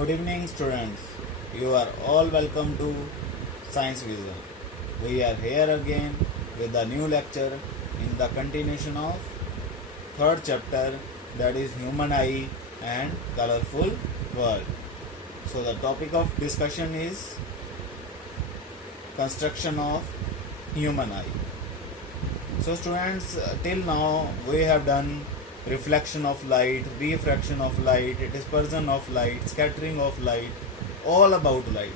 Good evening, students. You are all welcome to Science Vision. We are here again with a new lecture in the continuation of third chapter, that is Human Eye and Colorful World. So the topic of discussion is construction of human eye. So students, till now we have done reflection of light, refraction of light, dispersion of light, scattering of light, all about light.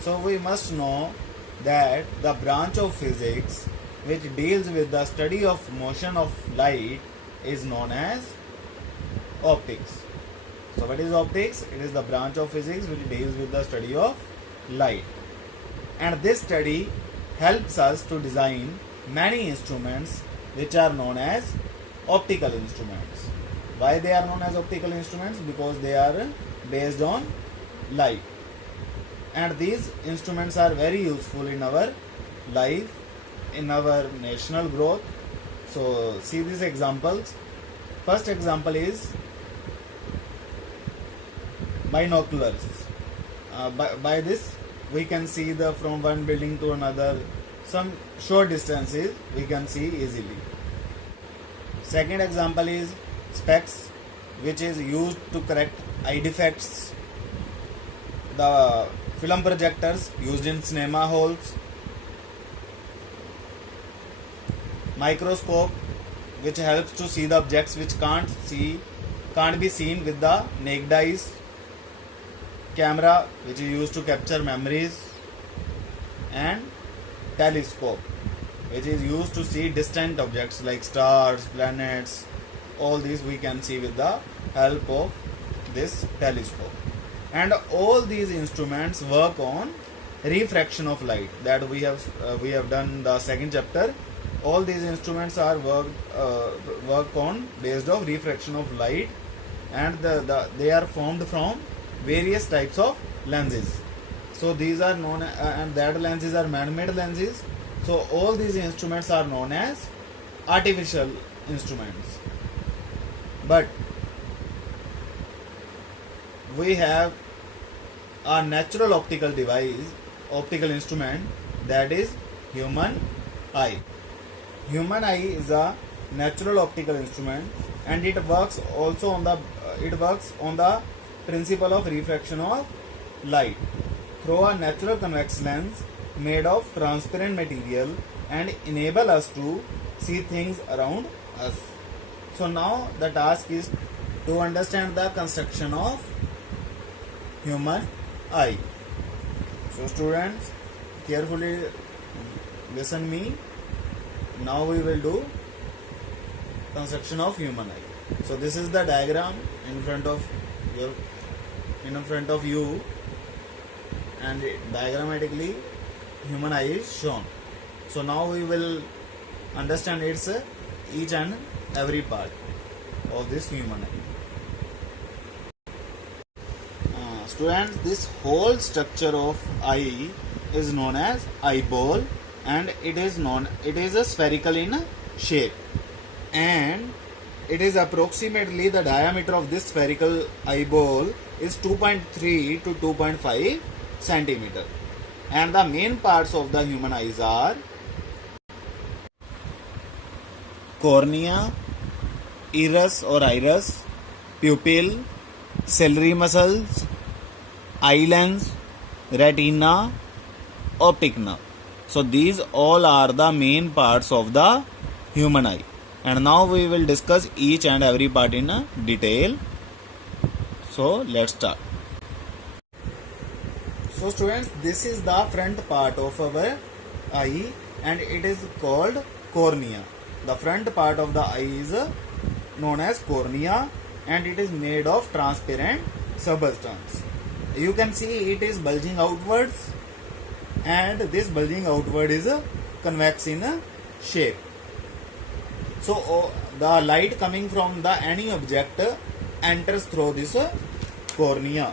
So we must know that the branch of physics which deals with the study of motion of light is known as optics. So what is optics? It is the branch of physics which deals with the study of light. And this study helps us to design many instruments which are known as optical instruments. Why they are known as optical instruments? Because they are based on light. And these instruments are very useful in our life, in our national growth. So see these examples. First example is binoculars. By this we can see the from one building to another, some short distances we can see easily. Second example is specs, which is used to correct eye defects. The film projectors used in cinema halls. Microscope, which helps to see the objects which can't be seen with the naked eyes. Camera, which is used to capture memories. And telescope, which is used to see distant objects like stars, planets. All these we can see with the help of this telescope. And all these instruments work on refraction of light, that we have done the second chapter. All these instruments are work on based of refraction of light, and they are formed from various types of lenses. So these are known and that lenses are man-made lenses. So all these instruments are known as artificial instruments. But we have a natural optical device, optical instrument, that is human eye. Human eye is a natural optical instrument, and it works on the principle of refraction of light through a natural convex lens made of transparent material, and enable us to see things around us. So now the task is to understand the construction of human eye. So students, carefully listen me. Now we will do construction of human eye. So this is the diagram in front of you, and diagrammatically human eye is shown. So now we will understand its each and every part of this human eye. Students, this whole structure of eye is known as eyeball, and it is a spherical in shape, and it is approximately the diameter of this spherical eyeball is 2.3 to 2.5 centimeter. And the main parts of the human eyes are cornea, iris or iris, pupil, ciliary muscles, eye lens, retina, optic nerve. So these all are the main parts of the human eye. And now we will discuss each and every part in detail. So let's start. So students, this is the front part of our eye, and it is called cornea. The front part of the eye is known as cornea, and it is made of transparent substance. You can see it is bulging outwards, and this bulging outward is convex in shape. So the light coming from the any object enters through this cornea.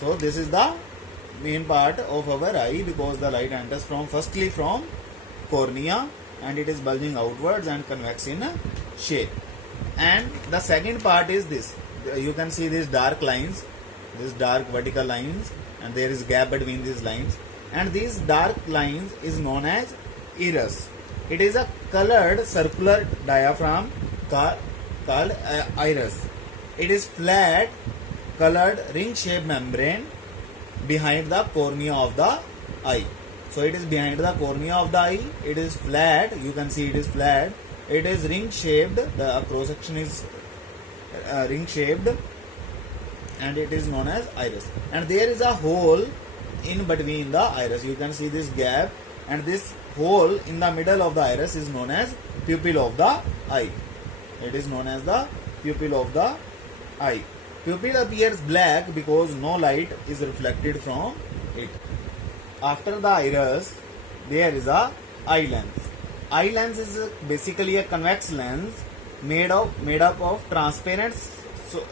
So this is the main part of our eye, because the light enters firstly from cornea, and it is bulging outwards and convex in shape. And the second part is this. You can see these dark lines. These dark vertical lines, and there is gap between these lines, and these dark lines is known as iris. It is a colored circular diaphragm called iris. It is flat colored ring shaped membrane behind the cornea of the eye. So it is behind the cornea of the eye. It is flat. You can see it is flat. It is ring shaped. The cross section is ring shaped, and it is known as iris. And there is a hole in between the iris. You can see this gap, and this hole in the middle of the iris is known as pupil of the eye. It is known as the pupil of the eye. Pupil appears black because no light is reflected from it. After the iris, there is a eye lens. Eye lens is basically a convex lens made up of transparent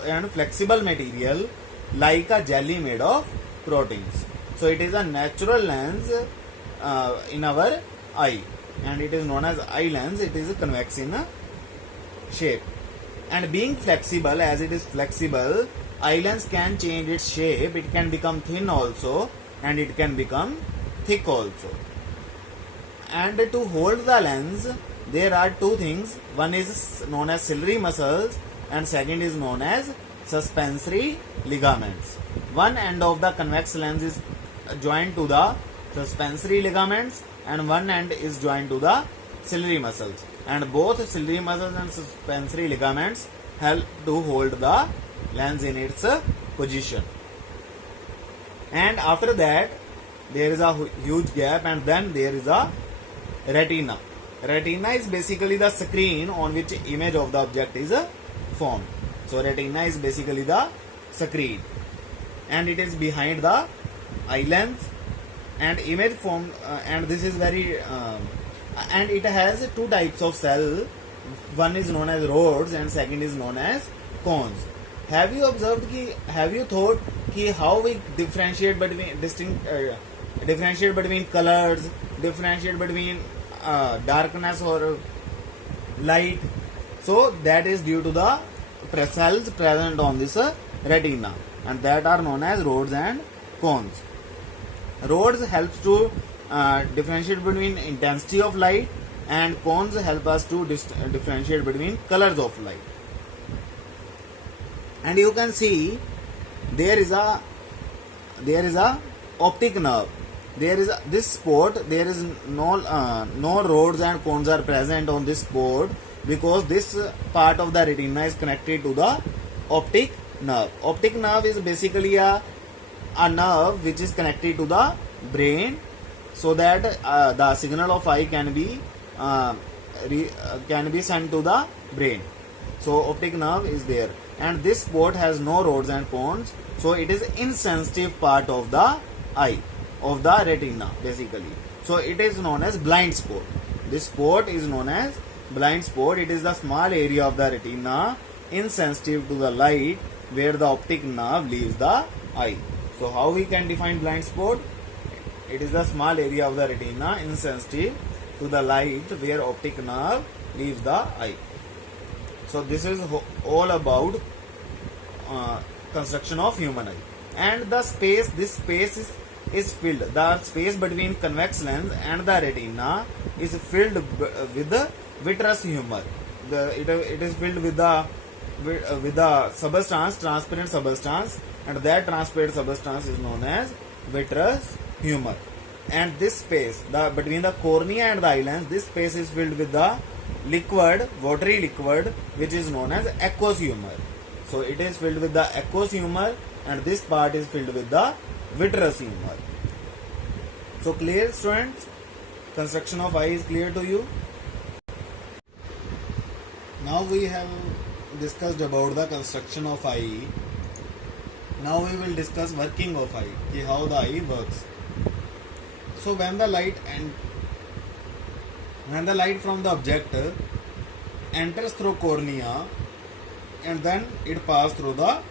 and flexible material like a jelly made of proteins. So it is a natural lens in our eye, and it is known as eye lens. It is convex in shape, and being flexible, as it is flexible, eye lens can change its shape. It can become thin also, and it can become thick also. And to hold the lens, there are two things. One is known as ciliary muscles, and second is known as suspensory ligaments. One end of the convex lens is joined to the suspensory ligaments, and one end is joined to the ciliary muscles. And both ciliary muscles and suspensory ligaments help to hold the lens in its position. And after that, there is a huge gap, and then there is a retina. Retina is basically the screen on which image of the object is formed. So retina is basically the screen, and it is behind the eye lens, and image formed, and this is very and it has two types of cell. One is known as rods, and second is known as cones. Have you observed have you thought how we differentiate between differentiate between colors, differentiate between darkness or light? So that is due to the cells present on this retina, and that are known as rods and cones. Rods helps to differentiate between intensity of light, and cones help us to differentiate between colors of light. And you can see there is a optic nerve. There is this spot. There is no rods and cones are present on this spot, because this part of the retina is connected to the optic nerve. Optic nerve is basically a nerve which is connected to the brain, so that the signal of eye can be sent to the brain. So optic nerve is there, and this spot has no rods and cones, so it is insensitive part of the eye, of the retina basically. So it is known as blind spot. This spot is known as blind spot. It is the small area of the retina insensitive to the light, where the optic nerve leaves the eye. So how we can define blind spot? It is the small area of the retina insensitive to the light, where optic nerve leaves the eye. So this is all about construction of human eye. And the space, this space is filled. The space between convex lens and the retina is filled with the vitreous humor. It is filled with the substance, transparent substance, and that transparent substance is known as vitreous humor. And this space, between the cornea and the eye lens, this space is filled with the liquid, watery liquid, which is known as aqueous humor. So it is filled with the aqueous humor, and this part is filled with the vitreous humor. So clear, students? Construction of eye is clear to you? Now we have discussed about the construction of eye. Now we will discuss working of eye, how the eye works. So when the light from the object enters through cornea, and then it passes through the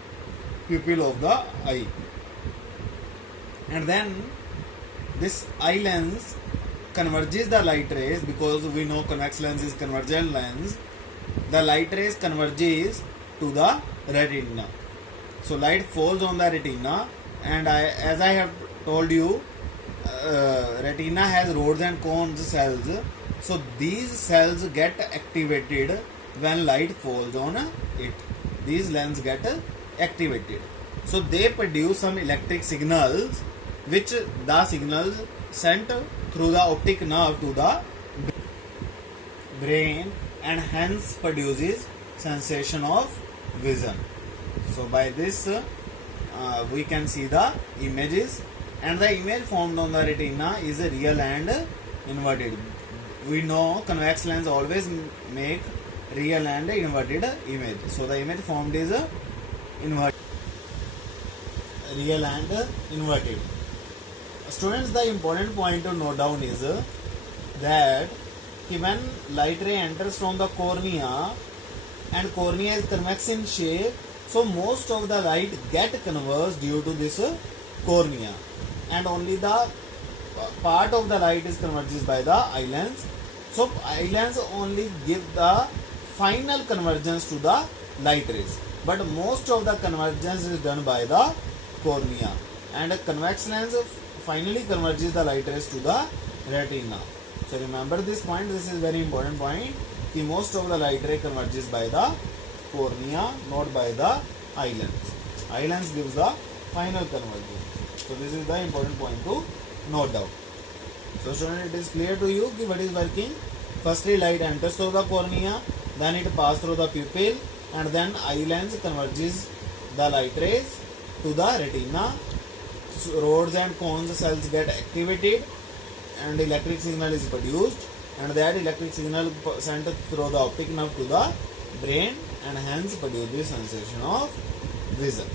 pupil of the eye, and then this eye lens converges the light rays, because we know convex lens is convergent lens. The light rays converges to the retina. So light falls on the retina, and as I have told you, retina has rods and cones cells. So these cells get activated when light falls on it. These lenses get activated. So they produce some electric signals, which the signals sent through the optic nerve to the brain, and hence produces sensation of vision. So by this we can see the images, and the image formed on the retina is real and inverted. We know convex lens always make real and inverted image. So the image formed is inverted, real and inverted. Students, the important point to note down is that when light ray enters from the cornea, and cornea is convex in shape, so most of the light get converged due to this cornea, and only the part of the light is converges by the eye lens. So eye lens only give the final convergence to the light rays, but most of the convergence is done by the cornea, and a convex lens finally converges the light rays to the retina. So remember this point, this is very important point. The most of the light ray converges by the cornea, not by the eye lens. Eye lens gives the final convergence. So this is the important point to note down. So student, it is clear to you what is working. Firstly, light enters through the cornea, then it passes through the pupil, and then eye lens converges the light rays to the retina. So rods and cones cells get activated, and electric signal is produced, and that electric signal sent through the optic nerve to the brain, and hence produces sensation of vision.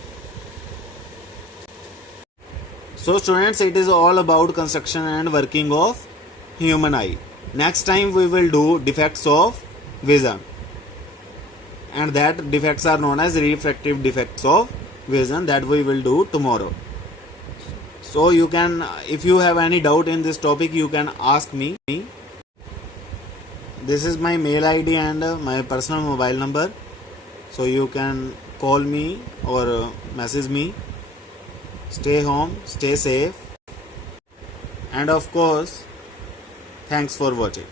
So students, it is all about construction and working of human eye. Next time we will do defects of vision, and that defects are known as refractive defects of vision, that we will do tomorrow. So you can, if you have any doubt in this topic, you can ask me. This is my mail ID and my personal mobile number, so you can call me or message me. Stay home, stay safe, and of course, thanks for watching.